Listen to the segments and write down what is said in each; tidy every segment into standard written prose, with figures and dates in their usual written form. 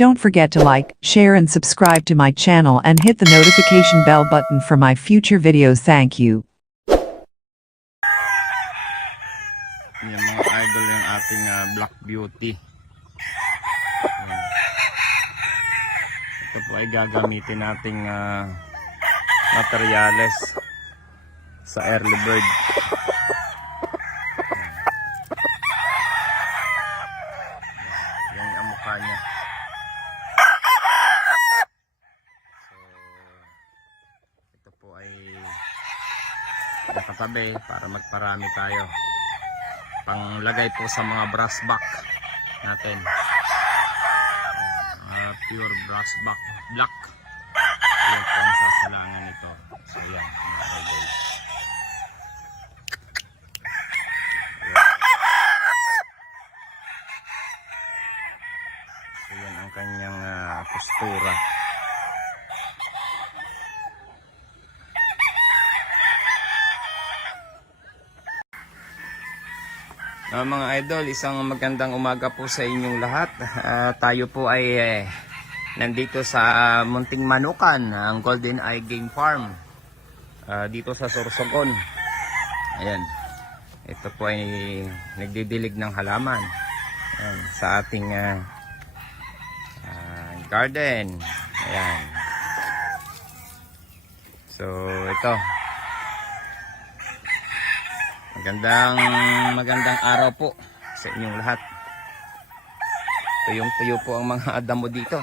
Don't forget to like, share and subscribe to my channel and hit the notification bell button for my future videos. Thank you. Yan mga idol yung ating Black Beauty. Yan. Ito po ay gagamitin nating materyales sa early bird. Yan ang mukha niya. So, ito po ay nakatabi para magparami tayo. Panglagay po sa mga brass back natin. Pure brass back black. Yan po ang sasalangan nito. So yan, mga idol. So yan ang kanyang postura. Mga idol, isang magandang umaga po sa inyong lahat. Tayo po ay nandito sa Munting Manukan, ang Golden Eye Game Farm, dito sa Sorsogon. Ayan, ito po ay nagdidilig ng halaman. Ayan, sa ating garden. Ayan. So ito, magandang araw po sa inyong lahat. Tuyong-tuyo po ang mga damo dito.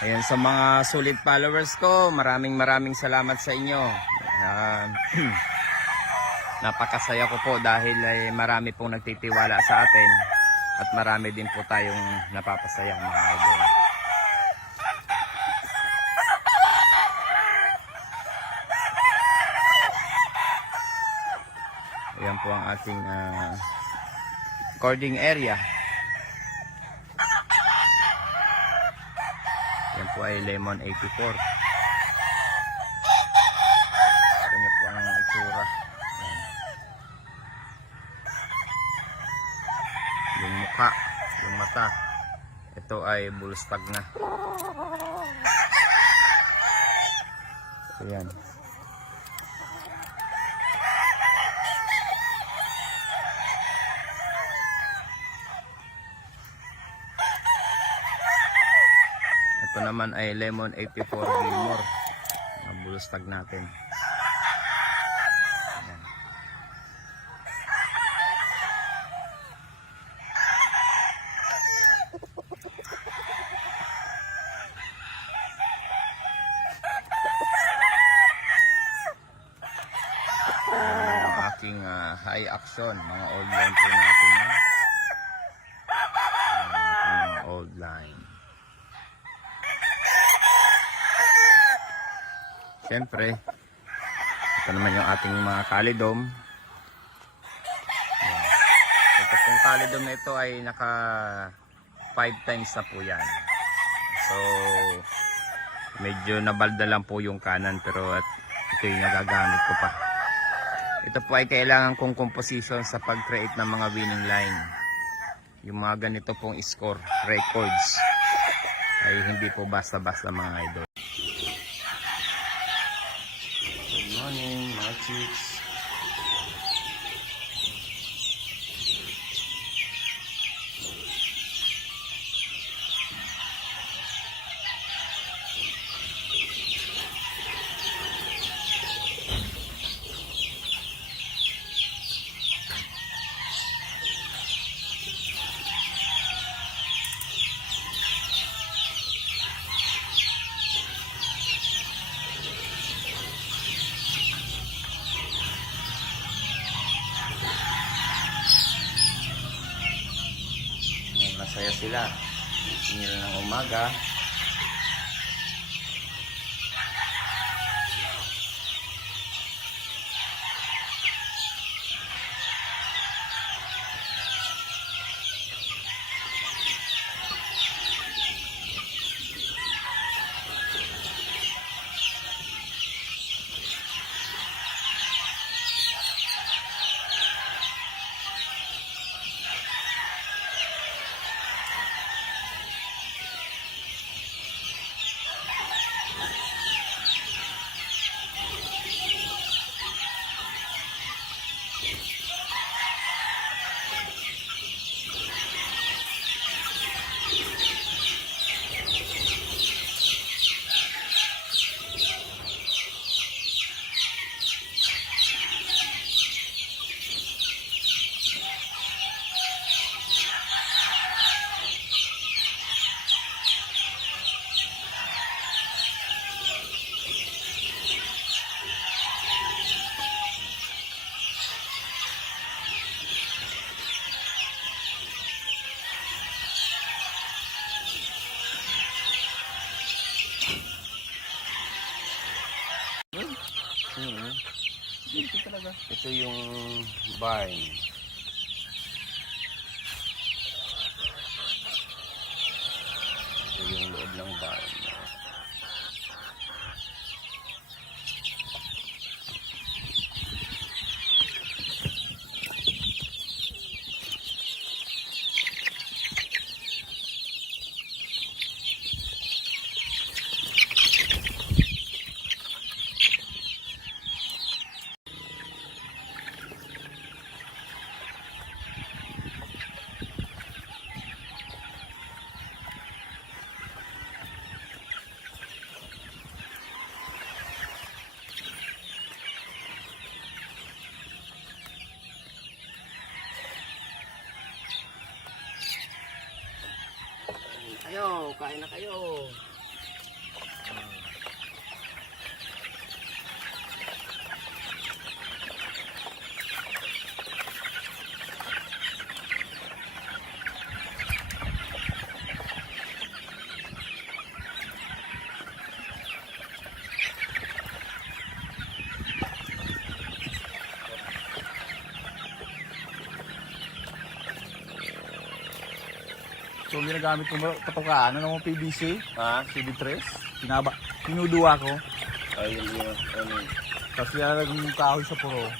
Ayan, sa mga solid followers ko, maraming salamat sa inyo. Napakasaya ko po dahil ay marami pong nagtitiwala sa atin at marami din po tayong napapasaya, mga idol. Ayan po ang ating recording area. Yan po ay Lemon 84. Kanya po ang itsura. Yan. Yung mukha, yung mata, ito ay bulstag na. So yan. Ito naman ay Lemon 84 Gilmore. Ang bulstag natin. Ayan. Ayan ang aking high action. Mga old line po natin. Mga old line. Siyempre, ito naman yung ating mga kalidom. Ito pong kalidom na ito ay naka 5 times na po yan. So, medyo nabalda lang po yung kanan, pero at ito yung nagagamit ko pa. Ito po ay kailangan kong composition sa pag-create ng mga winning line. Yung mga ganito pong score, records, ay hindi po basta-basta, mga idol. Morning, mga chicks. Masaya sila. Sinila ng umaga. Ito talaga. Ito yung barn. Ito yung loob ng barn. Kain na kayo. So ginagamit ko patokaan, ano mo PVC, Ha? CD3, pinuduwa ko. Ayun yun. Tapos nilalagay yung kahoy sa puro.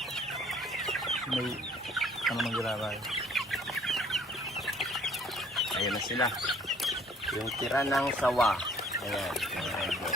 May ano mang giraray. Ayan na sila. Yung tira ng sawa. Ayan. Mga idol.